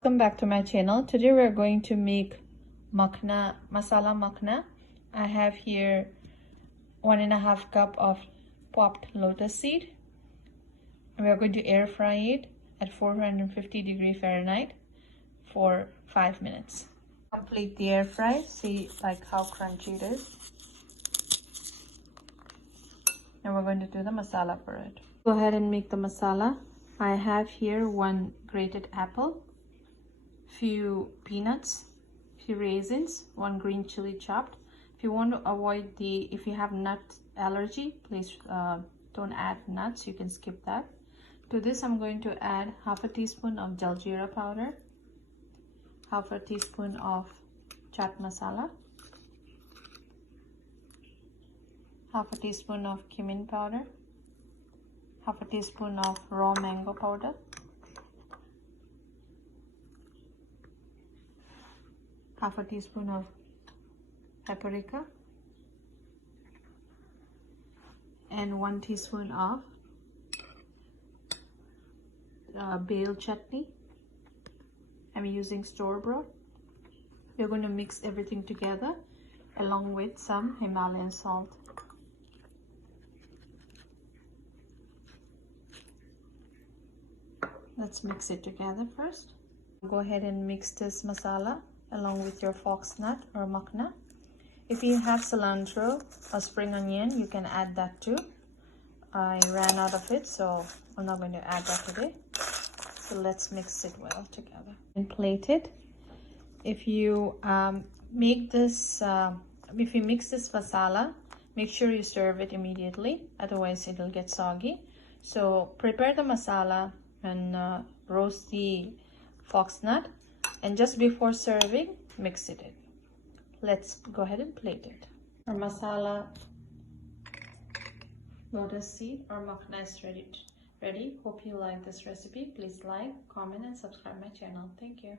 Welcome back to my channel. Today we are going to make Makhana Masala Makhana. I have here 1.5 cup of popped lotus seed. We are going to air fry it at 450°F for 5 minutes. Complete the air fry. See like how crunchy it is. And we're going to do the masala for it. Go ahead and make the masala. I have here 1 grated apple, few peanuts, few raisins, 1 green chili chopped. If you want to avoid if you have nut allergy, please don't add nuts. You can skip that. To this, I'm going to add half a teaspoon of Jal Jeera Powder, half a teaspoon of Chaat Masala, half a teaspoon of Cumin Powder, half a teaspoon of raw mango powder, half a teaspoon of Paprika, and 1 teaspoon of Bhel Chutney. I'm using store-bought. We're going to mix everything together along with some Himalayan salt. Let's mix it together first. Go ahead and mix this masala along with your foxnut or makhana. If you have cilantro or spring onion, you can add that too. I ran out of it, so I'm not going to add that today. So let's mix it well together and plate it. If you mix this masala, make sure you serve it immediately, otherwise it'll get soggy. So prepare the masala and roast the foxnut, and just before serving, mix it in. Let's go ahead and plate it. Our masala lotus seed or makhana is ready. Hope you like this recipe. Please like, comment, and subscribe my channel. Thank you.